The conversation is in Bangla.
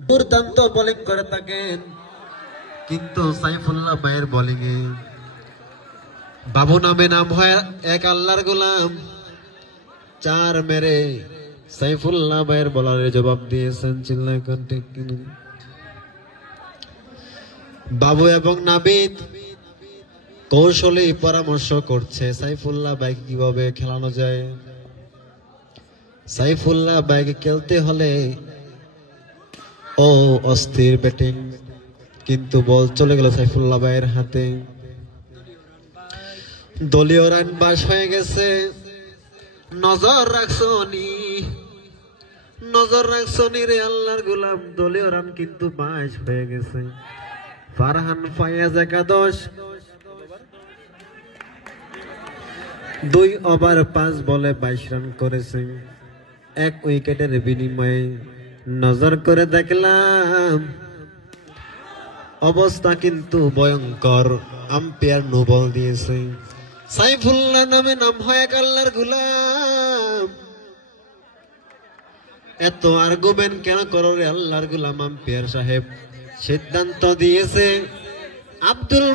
দুর্দান্ত বোলিং করে থাকেন, কিন্তু সাইফুল্লাহ ভাইয়ের বোলিং এ বাবু নামে নাম হয় এক আল্লাহর গোলাম, 4 মেরে সাইফুল্লাহ ভাইয়ের বলারের জবাব দিয়েছেন। চিল্লায় ঠিক কিনা? বাবু এবং নাবিদ কৌশলী পরামর্শ করছে সাইফুল্লাহ ভাইকে কিভাবে খেলানো যায়। সাইফুল্লাহ ভাইকে খেলতে হলে ও অস্থির ব্যাটিং, কিন্তু বল চলে গেল সাইফুল্লাহ ভাইয়ের হাতে। দলীয় রান বাস হয়ে গেছে। নজর রাখছনি রে আল্লাহর গোলাম, দলীয় রান কিন্তু বাস হয়ে গেছে। ফারহান ফায়াজ একাদশ, 2 ওভার 5 বলে 22 রান করেছে 1 উইকেটের বিনিময়ে। নজর করে দেখলাম অবস্থা কিন্তু ভয়ঙ্কর, আম্পায়ার নো বল দিয়েছে। সাইফুল্লাহ নামে নাম হয় এক আল্লাহর গোলাম, এত আর্গুমেন্ট কেন করো রে আল্লাহর গোলাম? আম্পায়ার সাহেব সিদ্ধান্ত দিয়েছে আব্দুল